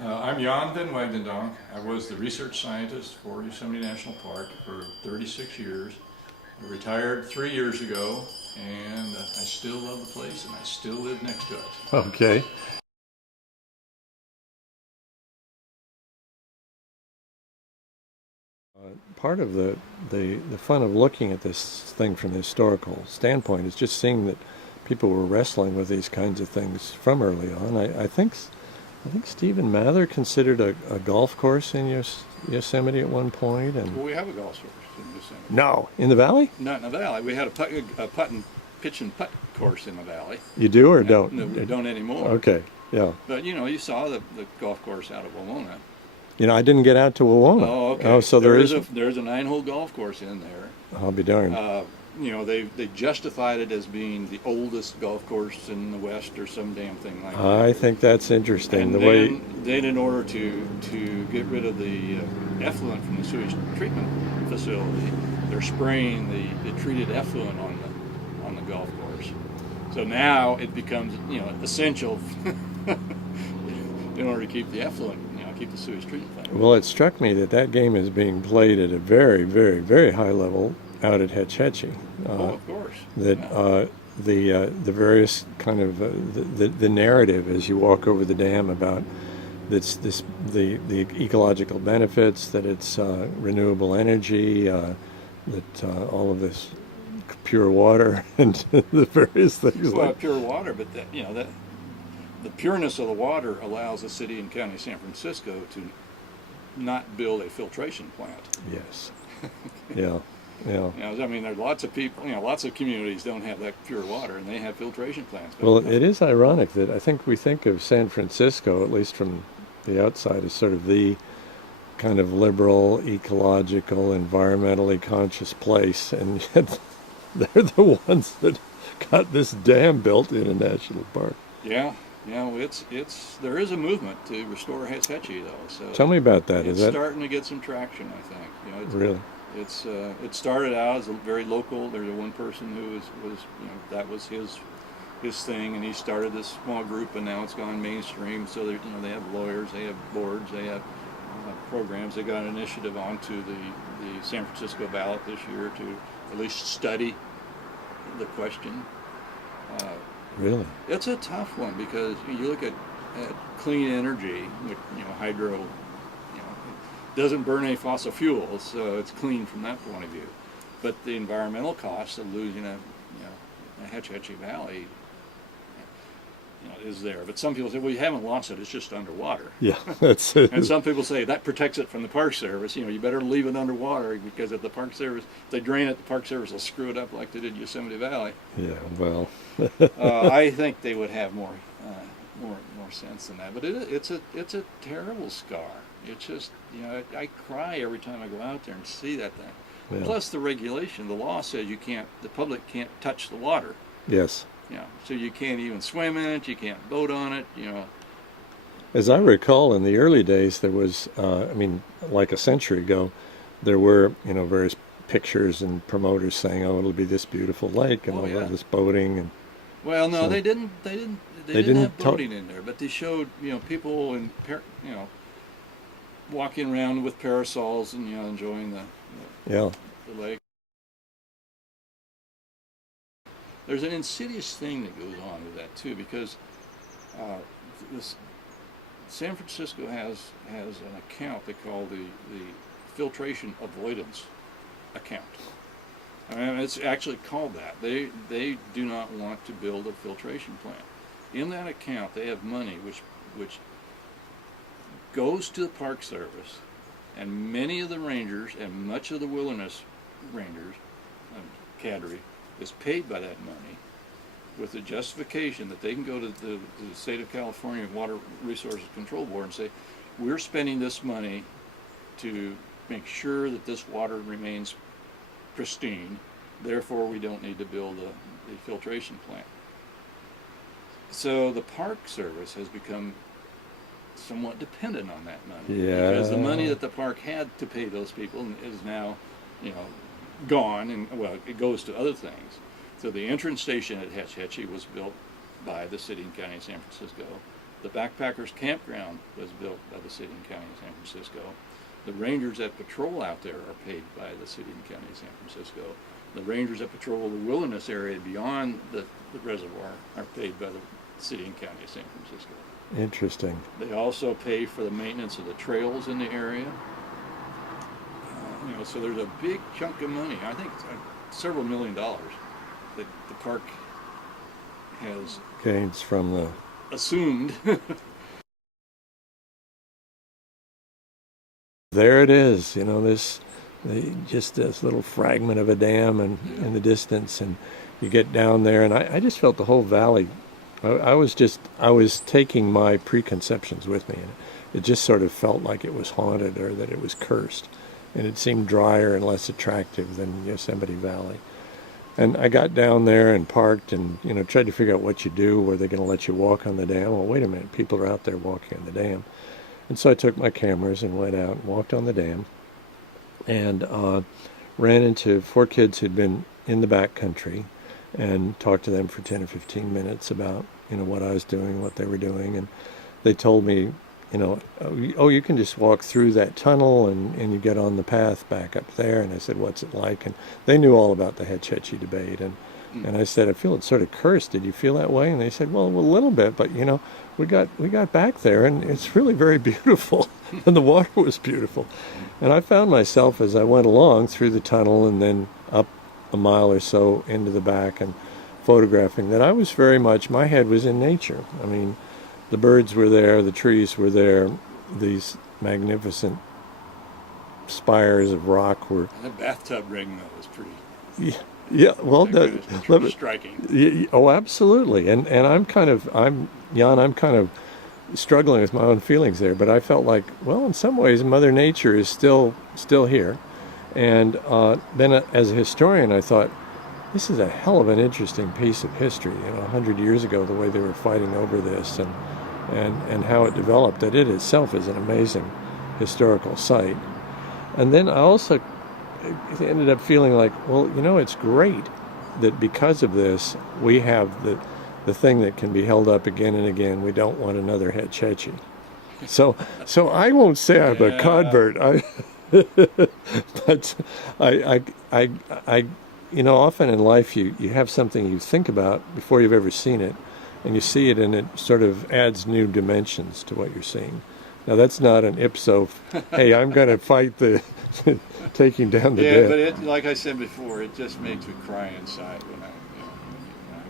I'm Wagtendonk. I was the research scientist for Yosemite National Park for 36 years. I retired 3 years ago, and I still love the place, and I still live next to it. Okay. Part of the fun of looking at this thing from the historical standpoint is just seeing that people were wrestling with these kinds of things from early on. I think Stephen Mather considered a golf course in Yosemite at one point, and Well, we have a golf course in Yosemite. no, in the valley. Not in the valley. We had a pitch and putt course in the valley. You do or don't? No, we don't anymore. Okay, yeah. But you saw the golf course out of Wawona. I didn't get out to Wawona. Oh, okay. Oh, so there's a 9-hole golf course in there. I'll be darned. They justified it as being the oldest golf course in the West or some damn thing like that. I think that's interesting. And the then in order to get rid of the effluent from the sewage treatment facility, they're spraying the treated effluent on the golf course. So now it becomes essential in order to keep the effluent, keep the sewage treatment plant. Well, it struck me that game is being played at a very, very, very high level out at Hetch Hetchy. Of course. That Yeah. the various kind of the narrative as you walk over the dam about the ecological benefits, that it's renewable energy, that all of this pure water and the various things Well, like pure water, but that the pureness of the water allows the city and county of San Francisco to not build a filtration plant. yes, yeah, yeah. I mean, there are lots of people, lots of communities don't have that pure water, and they have filtration plants. Well, it is ironic that I think we think of San Francisco, at least from the outside, as sort of the kind of liberal, ecological, environmentally conscious place, and yet they're the ones that got this dam built in a national park. Yeah, well, there is a movement to restore Hetch Hetchy though. So Tell me about that. it's Is that starting to get some traction, I think. really? It started out as a very local. There's one person who was that was his thing, and he started this small group, and now it's gone mainstream. So they have lawyers, they have boards, they have programs. They got an initiative onto the San Francisco ballot this year to at least study the question. Really? It's a tough one because you look at clean energy, which, hydro, doesn't burn any fossil fuels, so it's clean from that point of view. But the environmental cost of losing a Hetch Hetchy Valley, is there. But some people say, well, you haven't lost it; it's just underwater. Yeah, that's it. And some people say that protects it from the Park Service. You better leave it underwater because if the Park Service, if they drain it, the Park Service will screw it up like they did Yosemite Valley. Yeah, well, I think they would have more sense than that. But it's a terrible scar. It's just I cry every time I go out there and see that thing. yeah. Plus the regulation, the law says the public can't touch the water. Yes. So you can't even swim in it. You can't boat on it. As I recall, in the early days, there was, like a century ago, there were, various pictures and promoters saying, "Oh, it'll be this beautiful lake and Oh, all yeah. of this boating." And Well, no, So- they didn't. They didn't have boating in there, but they showed people in walking around with parasols and enjoying yeah, the lake. There's an insidious thing that goes on with that too, because this San Francisco has an account they call the filtration avoidance account. I mean, it's actually called that. They do not want to build a filtration plant. In that account, they have money which goes to the Park Service, and many of the rangers and much of the wilderness rangers, cadre, is paid by that money with the justification that they can go to the state of California Water Resources Control Board and say, we're spending this money to make sure that this water remains pristine, therefore we don't need to build a filtration plant. So the Park Service has become somewhat dependent on that money. Yeah. Because the money that the park had to pay those people is now, gone, and well, it goes to other things. So the entrance station at Hetch Hetchy was built by the city and county of San Francisco. The Backpackers Campground was built by the city and county of San Francisco. The rangers that patrol out there are paid by the city and county of San Francisco. The rangers that patrol the wilderness area beyond the reservoir are paid by the city and county of San Francisco. Interesting. They also pay for the maintenance of the trails in the area. So there's a big chunk of money. I think several $1 million that the park has gains from the assumed. There it is, just this little fragment of a dam and in the distance, and you get down there, and I just felt the whole valley. I was taking my preconceptions with me, and it just sort of felt like it was haunted or that it was cursed, and it seemed drier and less attractive than Yosemite Valley. And I got down there and parked and, tried to figure out what you do. Were they going to let you walk on the dam? Well, wait a minute, people are out there walking on the dam. And so I took my cameras and went out and walked on the dam and ran into 4 kids who'd been in the back country and talked to them for 10 or 15 minutes about, what I was doing, what they were doing. And they told me, oh, you can just walk through that tunnel and you get on the path back up there. And I said, what's it like? And they knew all about the Hetch Hetchy debate. And I said, I feel it's sort of cursed. Did you feel that way? And they said, well, a little bit, but we got back there and it's really very beautiful. And the water was beautiful. And I found myself as I went along through the tunnel and then up a mile or so into the back and photographing that I was very much, my head was in nature. I mean, the birds were there, the trees were there, these magnificent spires of rock were. The bathtub ring, though, was pretty. Yeah, well, pretty striking. Oh, absolutely. And I'm kind of struggling with my own feelings there. But I felt like, well, in some ways, Mother Nature is still here. And then as a historian, I thought, this is a hell of an interesting piece of history. 100 years ago, the way they were fighting over this and how it developed, that it itself is an amazing historical site. And then I also ended up feeling like, well, it's great that because of this, we have the thing that can be held up again and again. We don't want another Hetch Hetchy. So I won't say I'm a convert. But I often in life you have something you think about before you've ever seen it, and you see it and it sort of adds new dimensions to what you're seeing. Now that's not an ipso, hey, I'm going to fight the taking down the dead. But like I said before, it just makes me cry inside when I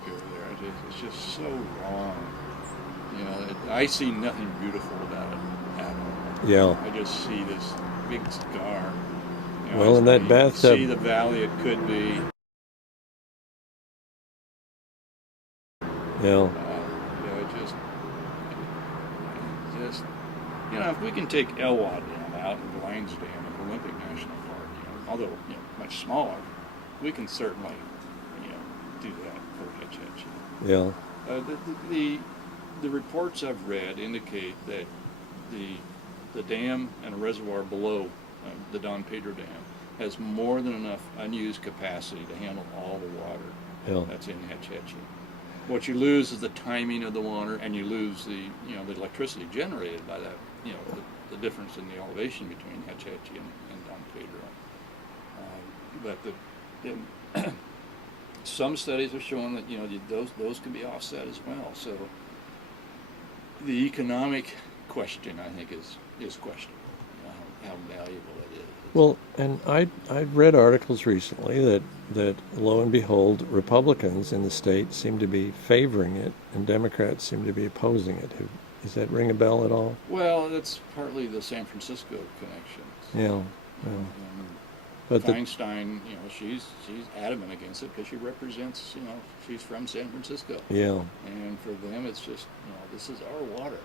go there. It's just so wrong. I see nothing beautiful about it at all. Yeah. I just see this big scar. Well, in that bathtub, see the valley it could be. Yeah. If we can take Elwha Dam out and Glines Dam in Olympic National Park, although much smaller, we can certainly do that for Hetch Hetchy. Yeah. The reports I've read indicate that the dam and a reservoir below the Don Pedro Dam has more than enough unused capacity to handle all the water that's in Hetch Hetchy. What you lose is the timing of the water, and you lose the electricity generated by that, the difference in the elevation between Hetch Hetchy and Don Pedro. But some studies have shown that those can be offset as well. So the economic question, I think, is questionable. How valuable it is. Well, and I've read articles recently that lo and behold, Republicans in the state seem to be favoring it, and Democrats seem to be opposing it. Does that ring a bell at all? Well, that's partly the San Francisco connection. Yeah. But Feinstein, she's adamant against it because she represents, she's from San Francisco. Yeah. And for them, it's just, this is our water,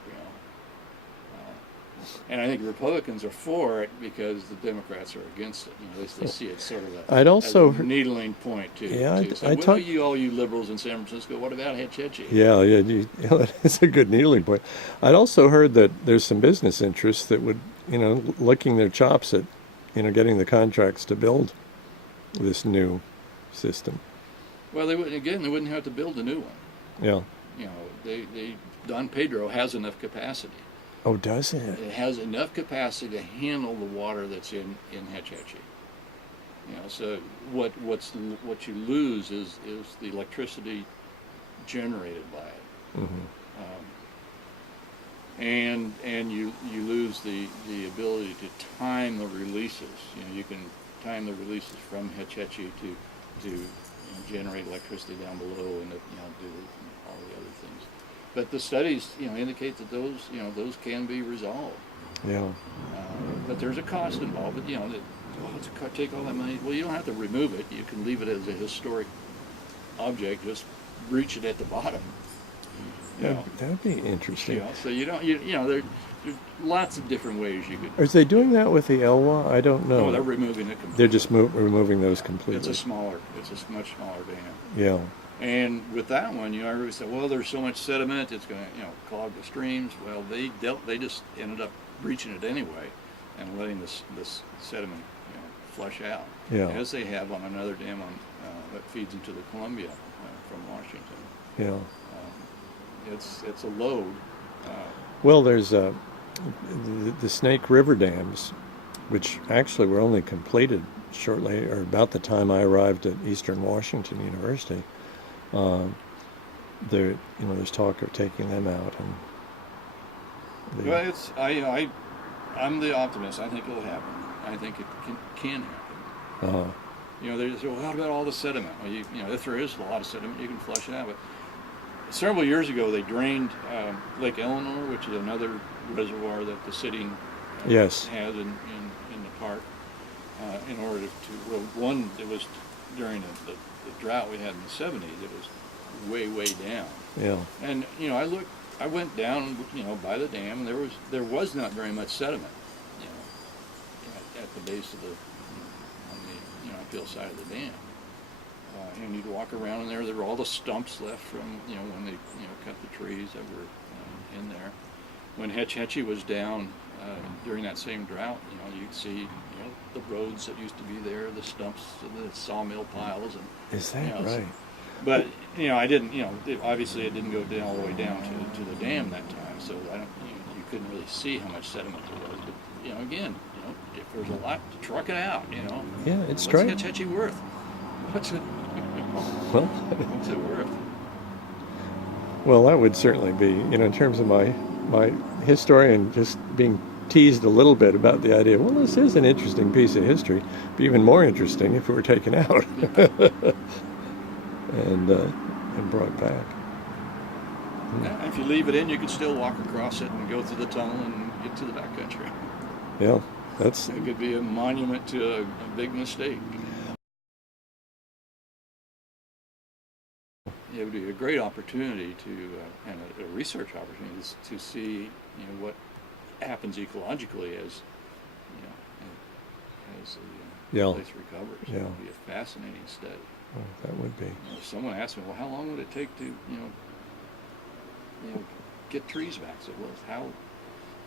And I think Republicans are for it because the Democrats are against it. They see it sort of as a needling point too. Yeah, So, all you liberals in San Francisco, what about Hetch Hetchy? Yeah, that's a good needling point. I'd also heard that there's some business interests that would, licking their chops at, getting the contracts to build this new system. Well, they wouldn't have to build a new one. Yeah. They Don Pedro has enough capacity. Oh, does it? It has enough capacity to handle the water that's in Hetch Hetchy. So what you lose is the electricity generated by it. And you lose the ability to time the releases. You can time the releases from Hetch Hetchy to generate electricity down below and do all the other things. But the studies indicate that those can be resolved. Yeah. But there's a cost involved. But to take all that money. Well, you don't have to remove it. You can leave it as a historic object. Just breach it at the bottom. That'd be interesting. So there's lots of different ways you could. Are they doing that with the Elwha? I don't know. No, they're removing it completely. They're just removing those completely. It's a much smaller dam. Yeah. And with that one, everybody said, well, there's so much sediment, it's going to, clog the streams. Well, they just ended up breaching it anyway, and letting this sediment, flush out. Yeah. As they have on another dam that feeds into the Columbia from Washington. Yeah. It's a load. Well, there's the Snake River dams, which actually were only completed shortly, or about the time I arrived at Eastern Washington University. There's talk of taking them out, and well, I'm the optimist. I think it'll happen. I think it can happen. There's what about all the sediment? Well, if there is a lot of sediment, you can flush it out. But several years ago, they drained Lake Eleanor, which is another reservoir that the city yes. has in the park. In order it was during the drought we had in the 70s. It was way down. Yeah. And I went down by the dam, and there was not very much sediment at the base of on the uphill side of the dam. And you'd walk around, and there were all the stumps left from when they cut the trees that were in there. When Hetch Hetchy was down during that same drought, you'd see the roads that used to be there, the stumps, the sawmill piles, and is that right? But I didn't. Obviously it didn't go down all the way down to the dam that time, so I don't. You couldn't really see how much sediment there was. But again, if there's a lot, truck it out. Yeah, it's straight. What's Hetch Hetchy worth? What's it? Well, what's it worth? Well, that would certainly be, in terms of my history and just being teased a little bit about the idea, well, this is an interesting piece of history. It'd be even more interesting if it were taken out and brought back. Yeah, if you leave it in, you could still walk across it and go through the tunnel and get to the backcountry. Yeah, it could be a monument to a big mistake. It would be a great opportunity and a research opportunity to see, what happens ecologically as the place recovers. Yeah. It would be a fascinating study. Oh, that would be. If someone asked me, well, how long would it take to, get trees back? I said, well,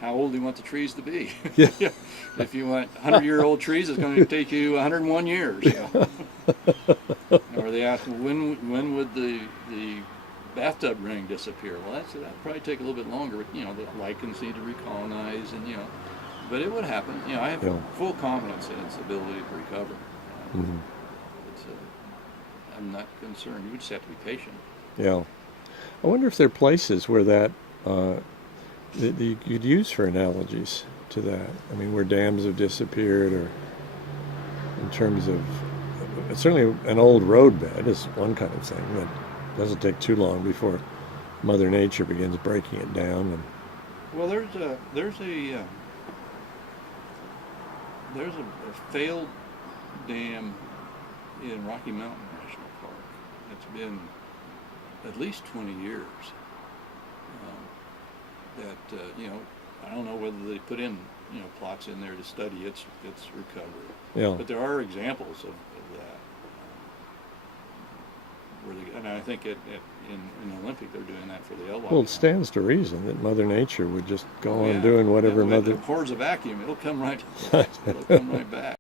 how old do you want the trees to be? Yeah. If you want 100-year-old trees, it's going to take you 101 years. Or they ask, well, when would the bathtub ring disappear? Well, that'd probably take a little bit longer. But, the lichens need to recolonize, and but it would happen. I have full confidence in its ability to recover. Mm-hmm. I'm not concerned. You just have to be patient. Yeah. I wonder if there are places where that you could use for analogies to that. I mean, where dams have disappeared, or in terms of certainly an old roadbed is one kind of thing that doesn't take too long before Mother Nature begins breaking it down. And well, there's a failed dam in Rocky Mountain National Park. It's been at least 20 years. I don't know whether they put in plots in there to study its recovery. Yeah. But there are examples of that. And I think in the Olympic they're doing that for the Elwha. Well, it stands to reason that Mother Nature would just go on Yeah. doing whatever When Mother. it pours a vacuum, it'll come right back.